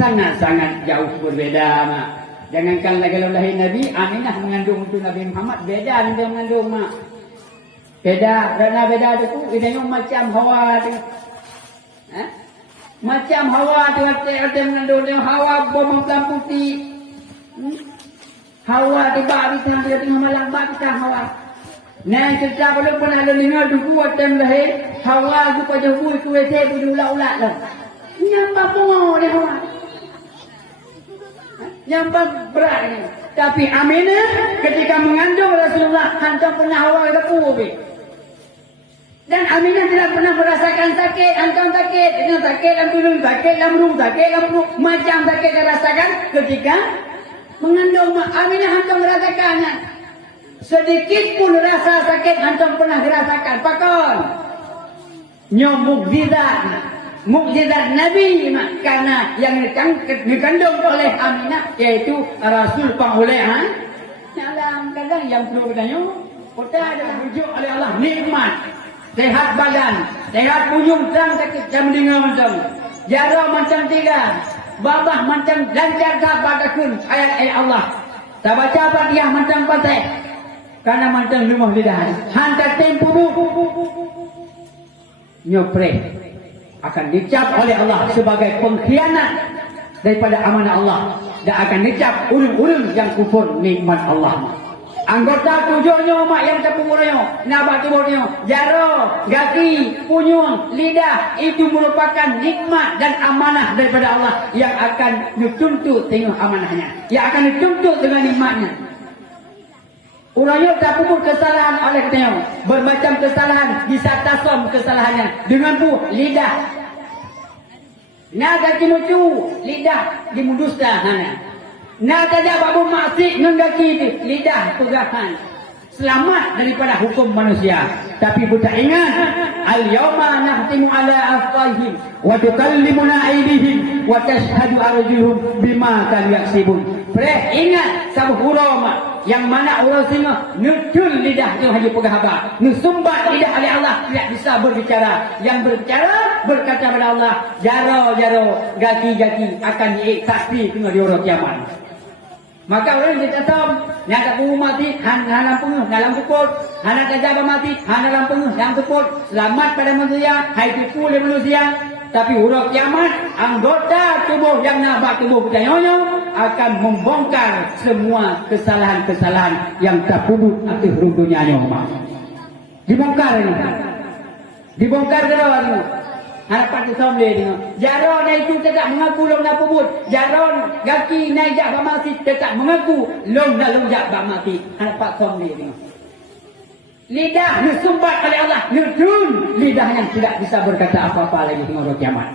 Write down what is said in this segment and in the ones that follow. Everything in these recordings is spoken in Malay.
sangat-sangat jauh berbeda mak. Jangankan kalau lahir Nabi, Aminah mengandung untuk Nabi Muhammad beda dengan mengandung mak. Beda, kerana beda tu idanya macam Hawa tu. Macam Hawa tu ada mengandung dengan Hawa bom putih. Hawa tu babi tengah dia tengah malam bab kita Hawa. Nah cerita belum pernah ada dengar dulu waktu lahir Hawa tu pada bui tu tu ulat-ulat lah. Nyampa pungo dia Hawa. Nyampa berat ni. Tapi Aminah ketika mengandung Rasulullah hantar pernah Hawa ke pubi. Dan Aminah tidak pernah merasakan sakit, hantar sakit, dengan sakit dalam turun, sakit dalam rumah, sakit dalam perut, macam sakit dia rasakan ketika mengandung. Aminah hantar merasakannya. Sedikit pun rasa sakit hantar pernah dirasakan. Pakon. Nyom mukjizat Nabi karena yang dikandung oleh Aminah yaitu Rasul panghulehan. Kadang yang perlu bertanya, kita adalah wujud oleh Allah nikmat, sehat badan, sehat punyung, terang sakit, jam dengar macam, jara macam tiga, babah macam lancar tak batakun ayat-ayat Allah. Tak baca Fatihah macam patah, karena macam rumah lidah. Hantar tempu nyopre akan dicap oleh Allah sebagai pengkhianat daripada amanah Allah dan akan dicap urung-urung yang kufur nikmat Allah. Anggota tujuhnya mak yang terpungurnya, nabat tubuhnya, jaro, gaki, punyung, lidah itu merupakan nikmat dan amanah daripada Allah yang akan dituntut tengok amanahnya, yang akan dituntut dengan nikmatnya. Urangnya tak pupuk kesalahan oleh katanya, bermacam kesalahan bisa tasam kesalahannya dengan bu lidah. Nak kaki mucu lidah dimudusta hana. Nak tajak babu maksik nenggaki itu lidah pegahan. Selamat daripada hukum manusia. Tapi buta ingat, al-yawma nahtimu ala afwahihim wa tukallimuna aydihim wa tashhadu arjuluhum bima kanu yaksibun. Ingat sabu hurama yang mana orang singa nutul lidah tu hanya pegah haba, nusumbat lidah oleh Allah tidak bisa berbicara. Yang berbicara berkata kepada Allah, jaro gaki akan disaksi tengah di orang kiamat. Maka orang dia kata, nak tak pun mati, dalam penguh, dalam pukul, nak kerja mati, dalam penguh, dalam pukul. Selamat pada manusia, hai tipu oleh manusia. Tapi huruf kiamat, anggota tubuh yang nak tubuh kita nyonya akan membongkar semua kesalahan-kesalahan yang terpuduk atas runtuhnya nyonya. Dibongkar ini. Dibongkar ke bawah ini. Harapan tu somle tengok. Jaron itu tidak mengaku long nak pubut. Jaron gaki naik jak mati tidak mengaku long nak lonjak mati. Harapan somle tengok. Lidah disumbat oleh Allah, nudun lidah yang tidak bisa berkata apa-apa lagi tengok kiamat.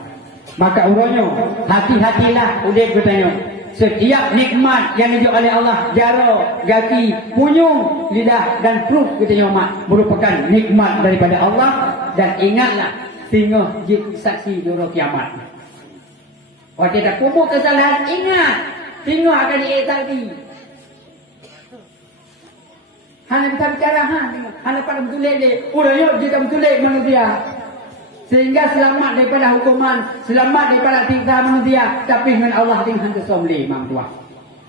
Maka urangnya hati-hatilah udip bertanya. Setiap nikmat yang dijual oleh Allah, jaro, gaki, punyung, lidah dan perut kita umat merupakan nikmat daripada Allah. Dan ingatlah sehingga saksi di hari kiamat. Waktu tak kubur kesalahan, ingat sehingga akan diiksaksi. Hanya bisa bicara, hanya pada betulik dia. Urangnya jika betulik manusia. Sehingga selamat daripada hukuman, selamat daripada siksa manusia. Tapi dengan Allah dengan tersomli, Imam Tuan.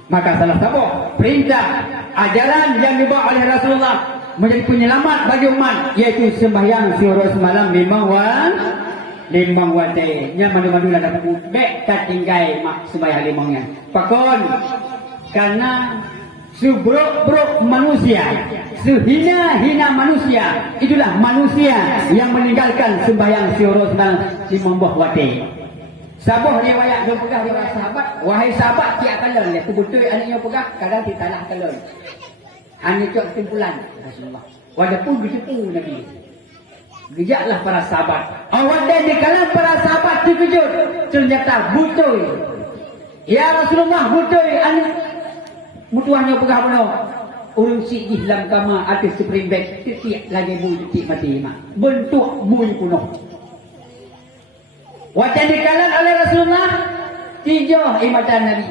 Maka salah satu perintah ajaran yang dibawa oleh Rasulullah menjadi penyelamat bagi umat, yaitu sembahyang suruh semalam limang wate. Nya madu-madu lah dapat bek tak tinggai mak sembahyang limangnya. Pakon karena seburuk-buruk manusia, sehina-hina manusia, itulah manusia yang meninggalkan sembahyang suruh semalam limang wate. Sabuh riwayat yang pegah riwayat sahabat, wahai sahabat tiap kalon dia betul anaknya pegah, kadang ditalah kalon. Hanya cok kesimpulan Rasulullah. Walaupun begitu Nabi. Gejaklah para sahabat. Awal di kalangan para sahabat terkejut. Ternyata betul. Ya Rasulullah betul. Mutuahnya pegah penuh. Urung si ihlam kama atas spring bag. Titik lagi bui titik mati. Bentuk bui penuh. Wajah di kalangan oleh Rasulullah. Tiga imatan Nabi.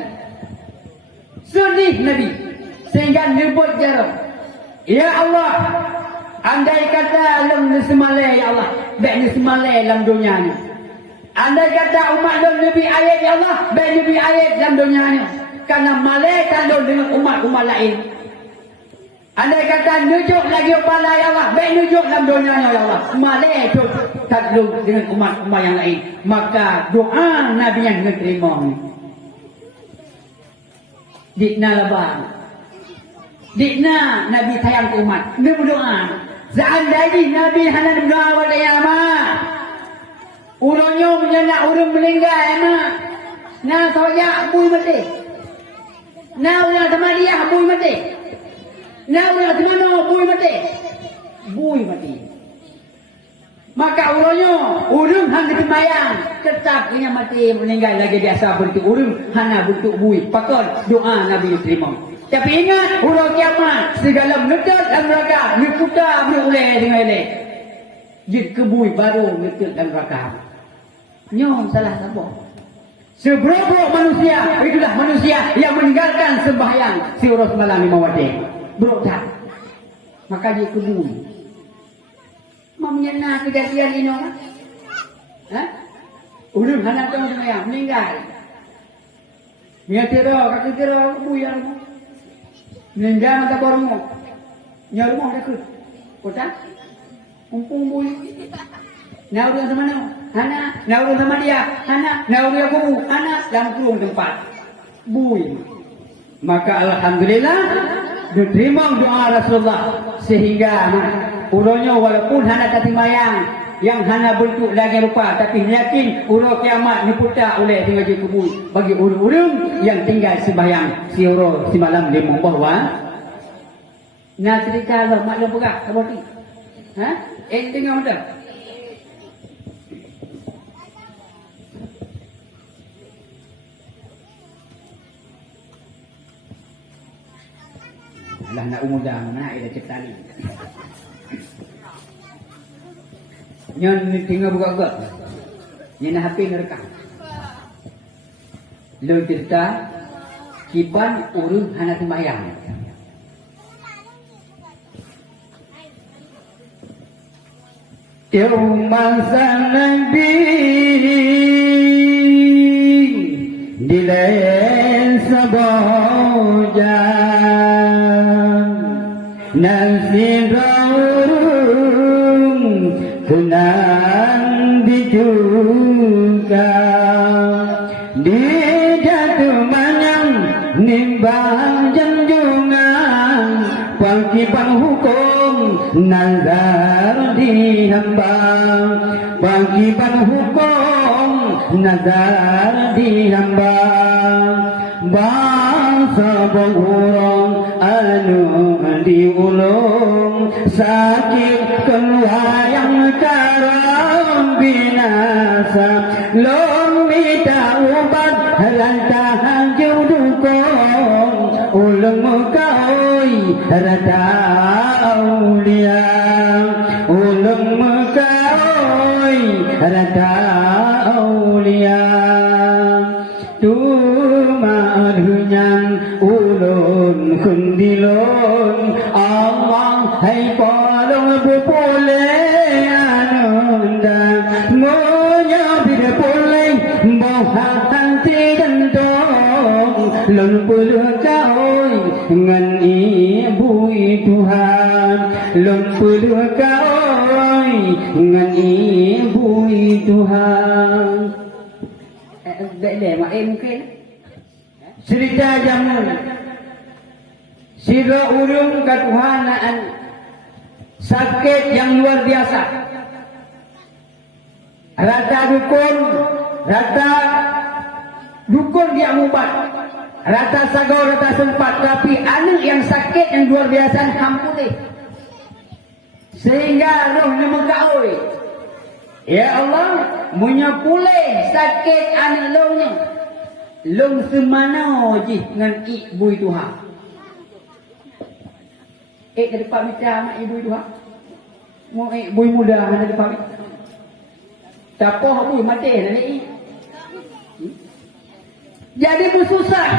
Sedih Nabi. Sehingga nyebut jarum. Ya Allah, andai kata lam nismalai ya Allah, baik nismalai dalam dunia ni. Andai kata umat lu lebih ayat ya Allah, baik lebih ayat dalam dunia ni. Karena malaikat lu dengan umat-umat lain. Andai kata nujuk lagi kepala ya Allah, baik nujuk dalam dunia ni ya Allah. Malaikat lu dengan umat-umat yang lain. Maka doa Nabi yang diterima ni. Dikna lebang. Dikna Nabi sayang ke umat. Dia berdoa. Seandainya Nabi hanya berdoa pada yamak. Urangnya menyenak urang meninggal emak. Nah soya bui mati. Nah urang sama dia bui mati. Nah urang sama bui mati. Bui mati. Maka urang hang dimayang tetap punya mati meninggal lagi biasa bentuk urang hanya bentuk bui. Pakon doa Nabi diterima. Tapi ingat urang kiamat segala menetap dalam neraka diputar boleh dengan ini. Jid kebui baru menetap dalam neraka. Nyon salah siapa? Seberapa manusia, itulah manusia yang meninggalkan sembahyang si urus malam lima wajib. Berotak. Maka dia kebun. Menyena kejadian ini orang. Hah? Urus anak tu sembahyang, meninggal. Dia tira, kaki tira, kebuyar. Meninggal mata bormo. Nyarmo dah ke. Kota? Umpung bui. Nah urang sama mana? Hana, nah urang sama dia. Hana, nah urang kubu. Hana, dalam kurung tempat. Bui. Maka alhamdulillah diterima doa Rasulullah sehingga urangnya walaupun hana tatimayang yang hana bentuk lagi rupa tapi yakin urang kiamat diputar oleh sengaja kubu bagi urang yang tinggal sembahyang si urang si malam di bawah. Nah cerita Allah mak lu perak apa tu? Ha? Tengok dah. Lah nak umur dah mana ada cerita ni. Nyon ni tinggal buka-buka. Nyon HP nerekam. Lu cerita kiban urang hana sembahyang. Masa Nabi dilayan saboja nasi daun senang dijuga di jatuh manang nimbang janjungan pagi panghukum nazar dihambang bagi hukum nazar dihambang bangsa bangurang anu diulung sakit keluayang karam binasa long minta ubat lantahan judukong ulung mukawai rata aulia ulung mukawai rata aulia tumarunyang ulun kundilon Allah hai palong bupole anunda monya bidepole bohatan tidantong lon puluh kaoi ngan ibu Tuhan lon puluh kaoi ngan ibu Tuhan. Mak mungkin cerita jamun sira urung katuhanaan sakit yang luar biasa rata dukun dia mubat rata sagau rata sempat tapi anak yang sakit yang luar biasa hampuni sehingga roh nemekaoi ya Allah menyapulai sakit anak longnya long semana je dengan ibu Tuhan ke depan macam mak ibu Tuhan mau ibu muda ada depan tapoh ibu mati ni jadi bersusah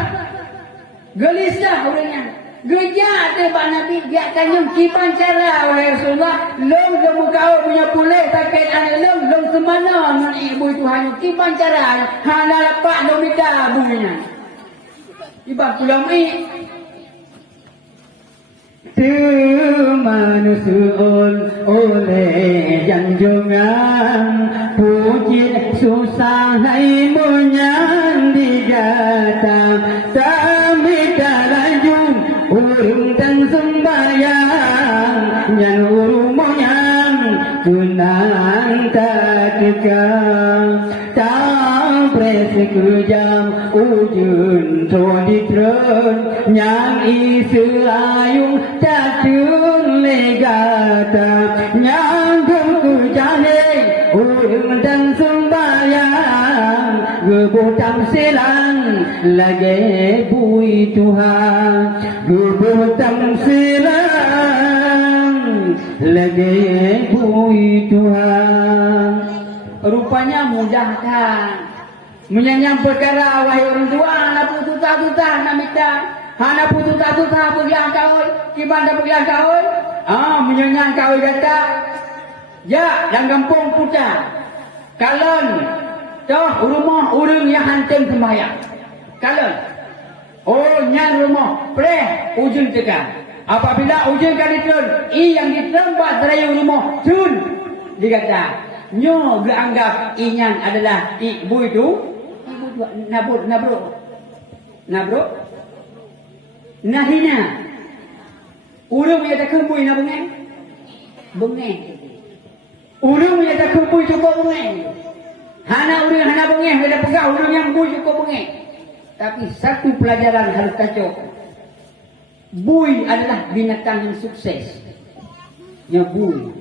gelisah orangnya Gejak tu Pak Nabi dia tanya kipan cara oleh Rasulullah. Long kamu kau punya boleh sakit anak long semana dengan ibu itu hanya kipan cara. Hana lepak long minta bunyinya. Ibu pulang Manusul oleh janjungan puji susah hai munyan digata tapi darajung urung dan sembayang nyan urumoyan kunang tatkal Sekejam ujun toditren yang isu ayung catun legata yang kejane urung dan sembayang gebutam silang lagi bui Tuhan gebutam silang lagi bui Tuhan rupanya mudah kan menyanyang perkara wahai orang tua anak putus-putus nak minta anak putus-putus pergi angkau gimana pergi angkau menyanyang kau kata ya dan kampung putar kalon toh rumah orang yang hantam sembahyang kalon nyan rumah preh ujung tekan apabila ujung kali turun yang ditempat dari rumah turun dikata nyo beranggap inyan adalah ibu itu nabro nahina urung yang tak kembui na bengeng urung yang tak kembui cukup bengeng hana bengeng ada pegang urung yang bui cukup bengeng tapi satu pelajaran harus kacau bui adalah binatang yang sukses nya bui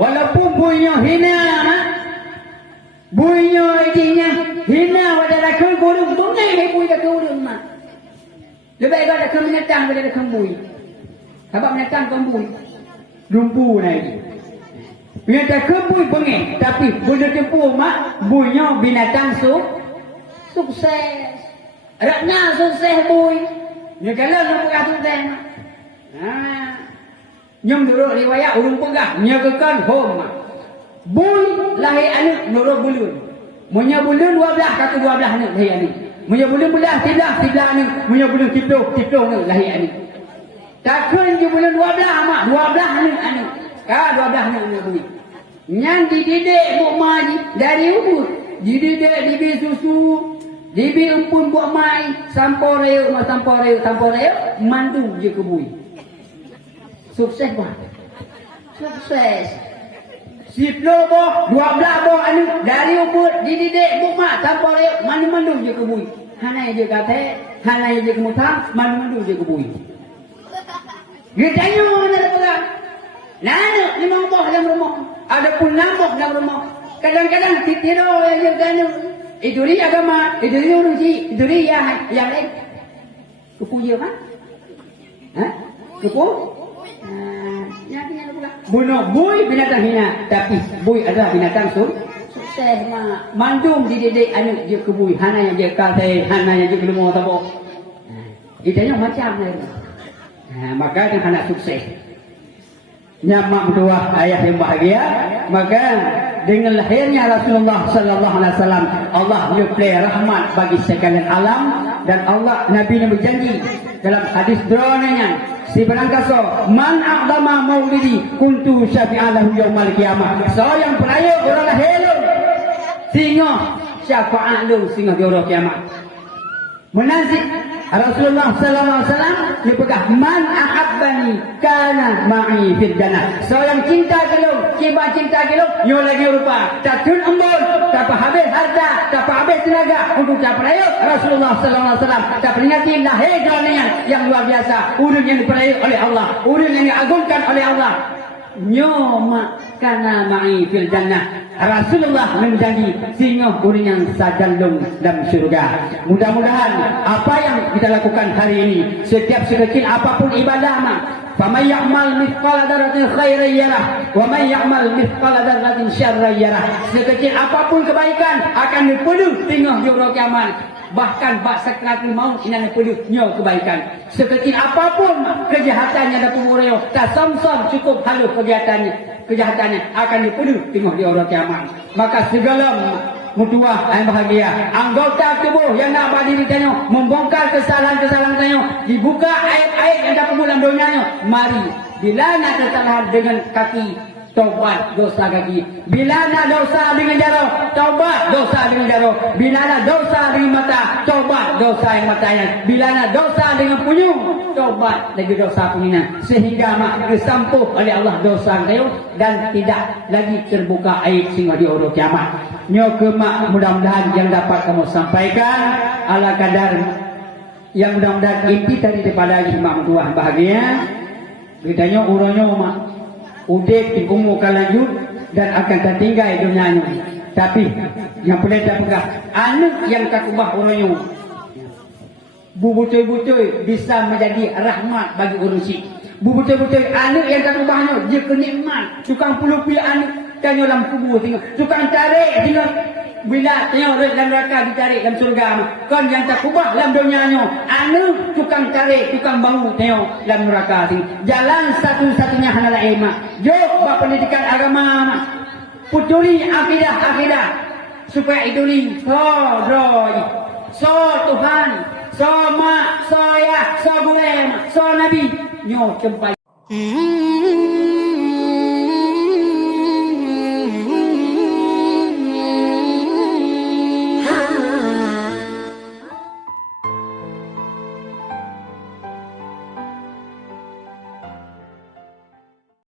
walaupun buinya hina buinya idinya hina wadala kan kurung bungai bui dah kurung mah lebih baik ada kemenatang daripada kembui sebab menatang kembui lumpu lagi binatang kembui bungai tapi benda tempuh mak buinya binatang sukses rakna sukses bui ni kalau nak pegang sukses nyom dulu riwayat urung pegah nyagakan hom bui lahir anak nurut bulun munya bulun 12 kata 12 anak lahir anak munya bulun belah 13 anak munya bulun 10 anak lahir anak takkan je bulun 12 mak 12 anak ka 12 anak bui nyan dididik buat mai dari umur dididik dibi susu dibi empun buat mai sampai reu mandu je ke bui sukses bah sukses 10 boh 12 boh anu dari umur dididik buk mak sampai reu mandu je ke bui hana je kata hana je ke mutang mandu je ke bui dia tanya mana pegang nana 5 boh dalam rumah ada pun 6 boh dalam rumah kadang-kadang tidur je kan itu dia agama itu dia urusi itu dia yang lain kupu je kan kupu bunuh bui binatang hina tapi bui adalah binatang sukses mak mandum dididik anu je ke bui hana yang je kata hana yang je ke lemah tabok idanya macam ni maka dia anak sukses nyamak dua ayah yang bahagia maka dengan lahirnya Rasulullah sallallahu alaihi wasallam Allah memberi rahmat bagi sekalian alam dan Allah Nabi yang berjanji dalam hadis dronenya si berangkaso man a'zama maulidi kuntu syafi'alahu yaumal qiyamah so yang peraya orang lahir singa syafaat lu singa di hari kiamat menasik Rasulullah sallallahu alaihi wasallam dia pegang man ahabbani kana ma'i fil jannah so yang cinta kalau kiba cinta kalau yo lagi rupa tak tun embun tak habis harta tak habis tenaga untuk tak peraya Rasulullah sallallahu alaihi wasallam tak peringati lahir dunia yang luar biasa urang yang diperaya oleh Allah urang yang diagungkan oleh Allah nyoma kana ma'i fil jannah Rasulullah menjanji sehingga orang yang sadalung dalam syurga. Mudah-mudahan apa yang kita lakukan hari ini setiap sekecil apapun ibadah mak faman ya'mal mithqala dzarratin khairan yarah wa man ya'mal mithqala dzarratin syarran yarah sekecil apapun kebaikan akan dipenuh tengah jurang kiamat bahkan bak sakratul maut ina perlu nyo kebaikan. Sekecil apapun kejahatannya ada pemureo, tak som-som cukup halu kejahatannya akan dipenuh tengok di orang kiamat. Maka segala mutuah yang bahagia, anggota tubuh yang nak berdiri tanya, membongkar kesalahan-kesalahan tanya, dibuka aib-aib yang dapat dalam dunianya. Mari, bila nak kesalahan dengan kaki, taubat dosa kaki. Bila nak dosa dengan jari, taubat dosa dengan jari. Bila nak dosa dengan mata, taubat dosa yang matanya. Bila nak dosa dengan punyung, taubat lagi dosa punyinya. Sehingga mak disampuh oleh Allah dosa kayu dan tidak lagi terbuka aib sehingga di hari kiamat. Nyoke mak, mudah-mudahan yang dapat kamu sampaikan ala kadar yang mudah-mudahan inti tadi daripada mak tuah bahagia. Bedanya uronyo mak udek di umur lanjut dan akan tertinggal dunianya. Tapi yang boleh tak pegang anak yang tak ubah orangnya bubutoy-butoy bisa menjadi rahmat bagi urusi. Bubutoy-butoy anak yang tak ubahnya dia kenikmat. Tukang puluh-puluh anak tanya dalam kubur tengok. Tukang tarik tengok bila tengok dalam neraka ditarik dalam surga. Kan yang tak ubah dalam dunianya anak tukang tarik, tukang bau tengok dalam neraka tengok. Jalan satu-satunya hanyalah emak. Jom buat pendidikan agama mak. Puturi akidah supaya iduli so Tuhan, so mak, so ya, so gue, so Nabi nyo cempai.